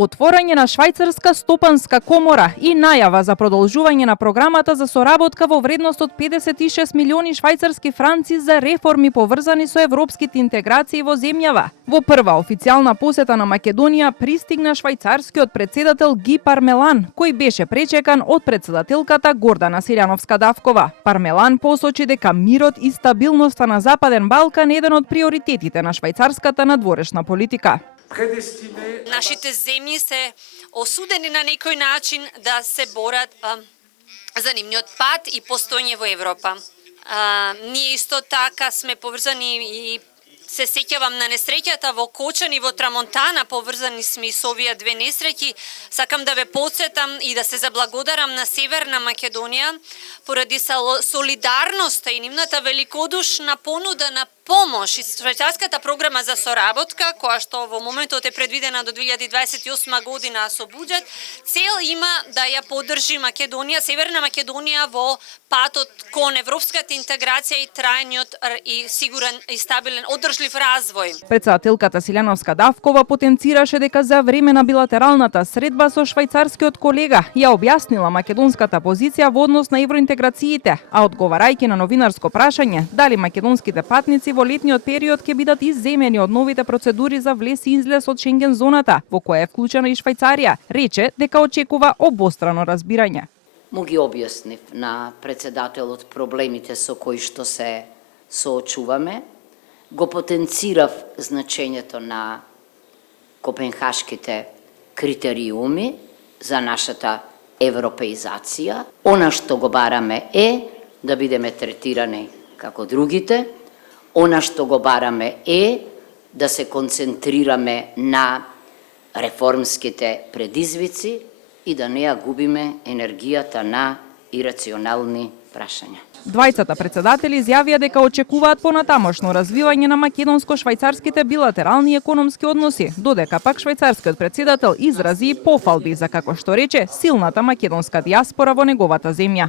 Отворање на швајцарска стопанска комора и најава за продолжување на програмата за соработка во вредност од 56 милиони швајцарски франци за реформи поврзани со европските интеграции во земјава. Во прва официјална посета на Македонија пристигна швајцарскиот председател Ги Пармелан, кој беше пречекан од председателката Гордана Силјановска-Давкова. Пармелан посочи дека мирот и стабилноста на Западен Балкан е еден од приоритетите на швајцарската надворешна политика. Нашите земји се осудени на некој начин да се борат за нивниот пат и постоење во Европа. Ние исто така сме поврзани и се сеќавам на несреќата во Кочани во Трамонтана, поврзани сме со овие две несреќи. Сакам да ве потсетам и да се заблагодарам на Северна Македонија поради солидарноста и нивната великодушна понуда на помош и швајцарската програма за соработка, која што во моментот е предвидена до 2028 година со буџет, цел има да ја поддржи Македонија, Северна Македонија во патот кон европската интеграција и трајниот и сигурен и стабилен одржлив развој. Председателката Силјановска-Давкова потенцираше дека за време на билатералната средба со швајцарскиот колега ја објаснила македонската позиција во однос на евроинтеграциите, а одговарајќи на новинарско прашање дали македонските патници во летниот период ќе бидат изземени од новите процедури за влез и излез од Шенген зоната, во која е вклучена и Швајцарија, рече дека очекува обострано разбирање. Му ги објаснив на председателот проблемите со кои што се соочуваме, го потенцирав значењето на копенхашките критериуми за нашата европеизација. Она што го бараме е да бидеме третирани како другите. Она што го бараме е да се концентрираме на реформските предизвици и да не ја губиме енергијата на ирационални прашања. Двајцата председатели изјавија дека очекуваат понатамошно развивање на македонско-швајцарските билатерални економски односи, додека пак швајцарскиот председател изрази пофалби за, како што рече, силната македонска дијаспора во неговата земја.